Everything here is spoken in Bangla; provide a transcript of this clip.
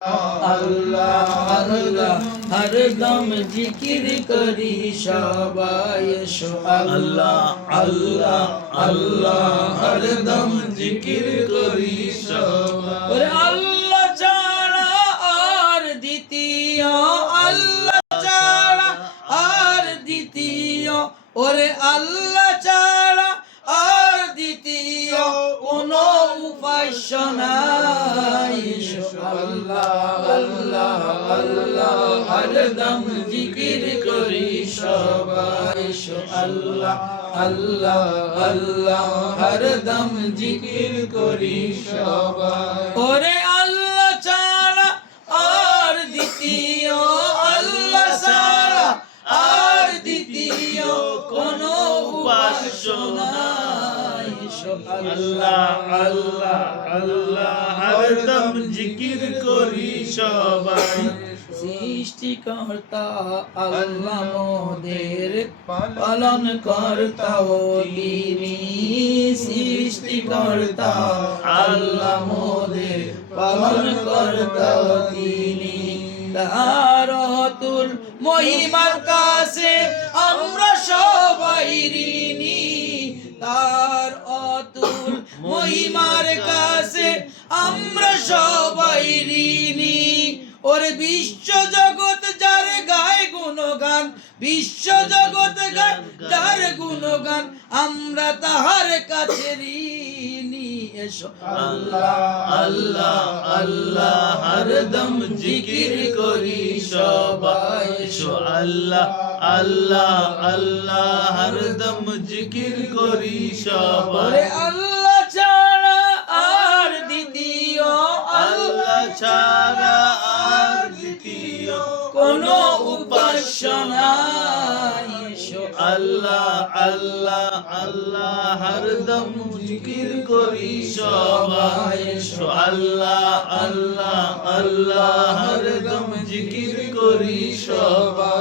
আল্লাহ আল্লাহ হরদম জিকির করি সবাই এসো আল্লাহ আল্লাহ আল্লাহ হরদম জিকির করি সবাই। ওরে আল্লাহ ছাড়া আর দ্বিতীয়, আল্লাহ ছাড়া আর দ্বিতীয়, ওরে আল্লাহ ছাড়া আর দ্বিতীয় কোনো উপাস্য নাই। আল্লাহ আল্লাহ আল্লাহ হরদম জিকির করি সবাই। আল্লাহ আল্লাহ আল্লাহ হরদম জিকির করি সবাই। ওরে আল্লাহ ছাড়া আর দ্বিতীয়, আল্লাহ ছাড়া আর দ্বিতীয় কোনো উপাস্য নাই। আল্লাহ আল্লাহ আল্লাহ হরদম জিকির করি সবাই। সৃষ্টিকর্তা আল্লাহ মোদের পালন কর্তাও তিনি, সৃষ্টিকর্তা আল্লাহ মোদের পালন কর্তাও তিনি। তার অতুল মহিমার কাছে আমরা সবাই ঋণী, তার অতুল মহিমার কাছে আমরা সবাই ঋণী। ওরে বিশ্ব জগৎ যার গায় গুণগান, বিশ্ব জগৎ গায় যার গুণগান, আমরা তাহার কাছে ঋণী। এসো আল্লাহ আল্লাহ আল্লাহ হরদম জিকির করি সবাই। এসো আল্লাহ আল্লাহ আল্লাহ হরদম জিকির করি সবাই। আল্লাহ ছাড়া আর দ্বিতীয়, আল্লাহ ছাড়া আর দ্বিতীয় কোনো উপাস্য নাই। এসো আল্লাহ আল্লাহ আল্লাহ হরদম জিকির করি সবাই। এসো আল্লাহ আল্লাহ আল্লাহ হরদম জিকির করি সবাই।